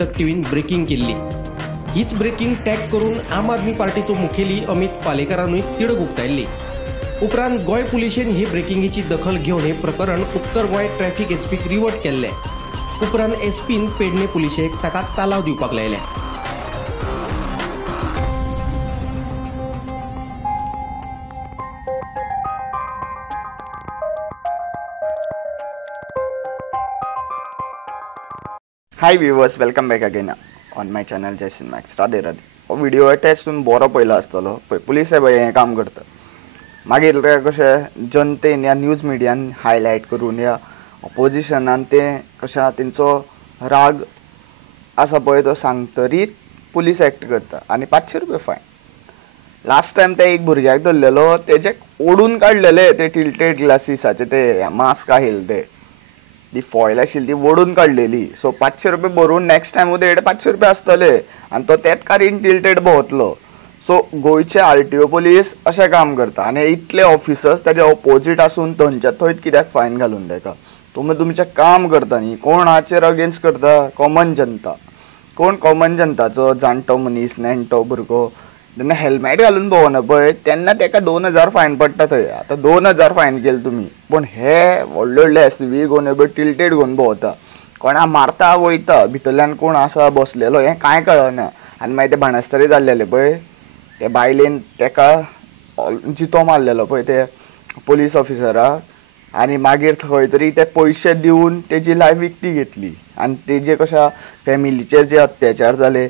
गोष्टक टीव्हीन breaking केली। हीच breaking tag करून आम आदमी पार्टीचो मुखेली अमित पालेकरांनी तिडक उक्तायल्ली। उपरांत गोय पुलिशेन हे ब्रेकिंगेची दखल घेवन हे प्रकरण उत्तर गोय ट्रॅफिक एसपीक रिवर्ट केल्ले। उपरांत एसपीन पेडणे पुलिशेक ताका तालाव दिवपाक लायले। Hi viewers, welcome back again on my channel Jaysin Max. Radhe Radhe. हो व्हिडिओ अटॅच तुम्ही बरो पळयलो आसतलो। पळय पुलीस बाय हें काम करता, मागीर ते कशें जनतेन या न्यूज मिडियान हायलायट करून या ऑपोजिशनान ते कशें तेंचो राग आसा पळय तो सांगतरीत पुलीस एक्ट करता आनी 500 रुपया फायन। लास्ट टायम ते एक भुरग्याक धरलेलो, तेजे ओडून काडलेले ते टिल्टेड ग्लासीसाचे ते मास्क आशिल्ले ते ती फॉयल आशिल्ली ती ओडून काडलेली। सो 500 रुपया भरून नेक्स्ट टायम उदय 500 रुपया आसतले आनी तो तेच कारीन टिल्टेड भोंवतलो। सो गोंयचे RTO पुलीस अशें काम करता आनी इतले ऑफिसर्स ताजे ऑपोजीट आसून थंयच्या थंयच कित्याक फायन घालून ताका? तुमी तुमचें काम करता न्ही, कोण हाचेर अगेन्स्ट करता? कॉमन जनता। कोण कॉमन जनताचो जाणटो मनीस, नेणटो भुरगो जेन्ना हेल्मेट घालून भोंवना पळय तेन्ना ताका 2000 फायन पडटा थंय। आतां 2000 फायन केले तुमी, पूण हे व्हडले व्हडले SUV घेवन टिल्टेड घेवन भोंवता, कोणा मारता वयता, भितरल्यान कोण आसा बसलेलो हें कांय कळना। आनी मागीर ते बाणस्तारी जाल्लेले पळय ते बायलेन ताका जितो मारलेलो पळय ते पुलीस ऑफिसराक, आनी मागीर खंय तरी ते पयशे दिवन तेजी लायफ विकती घेतली। आनी तेजे कशा फॅमिलीचेर जे अत्याचार जाले,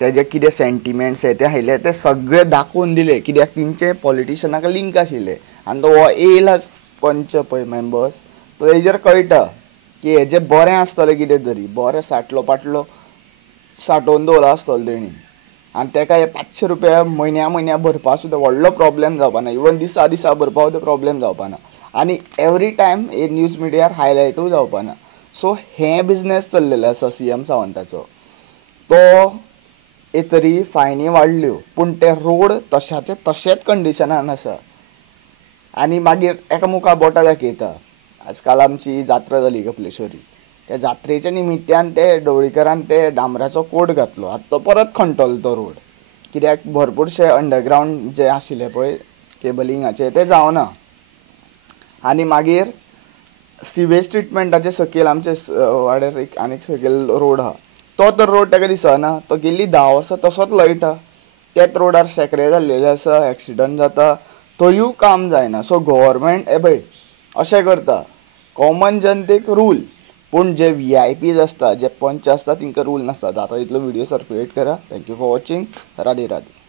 तेजे कितें सेंटिमेंट्स हे ते आशिल्ले ते सगळे दाखोवन दिले, कित्याक तेंचे पॉलिटिशनाक लिंक आशिल्ले। आनी तो येयलाच पंच पळय मेंबर्स, तो हेजेर कळटा की हेजें बरें आसतलें कितें तरी, बरें साठलो पाटलो साठोवन दवरला आसतलो तेणी, आनी ताका हे 500 रुपया म्हयन्या भरपा सुद्दां व्हडलो प्रॉब्लेम जावपाना। इवन दिसा दिसा भरपा सुद्दां प्रॉब्लेम जावपाना आनी एवरी टायम हे न्यूज मिडियार हायलायटूय जावपाना। सो हें बिजनेस चल्लेलो आसा CM सावंताचो। तो तरी फायनी वाडल्यो पूण ते रोड तशाचे तशेंच कंडिशनान आसा। आनी मागीर एका मुखार बोटां दाखयता। आजकाल आमची जात्रा जाली कपलेश्वरी, त्या जात्रेच्या निमित्यान ते ढवळीकरान ते डांबराचो कोट घातलो, आतां तो परत खणटलो तो रोड, कित्याक भरपूरशे अंडरग्रावंड जे आशिल्ले पळय केबलिंगाचे ते जावना। आनी मागीर सिवेज ट्रिटमेंटाचे सकयल आमचे वाड्यार एक आनीक सकयल रोड आहा, तो तर रोड ताका दिसना, तो गेल्ली 10 वर्सां तसोच लयटा। त्याच रोडार शेकरे जाल्लेले आसा, एक्सिडंट जाता, थंयूय काम जायना। सो गव्हर्मेंट हे पळय अशें करता, कॉमन जनतेक रूल, पूण जे VIPs आसता, जे पंच आसता, तांकां रूल नासता। आतां इतलो व्हिडिओ सर्क्युलेट करा। Thank you for watching. Radhe Radhe.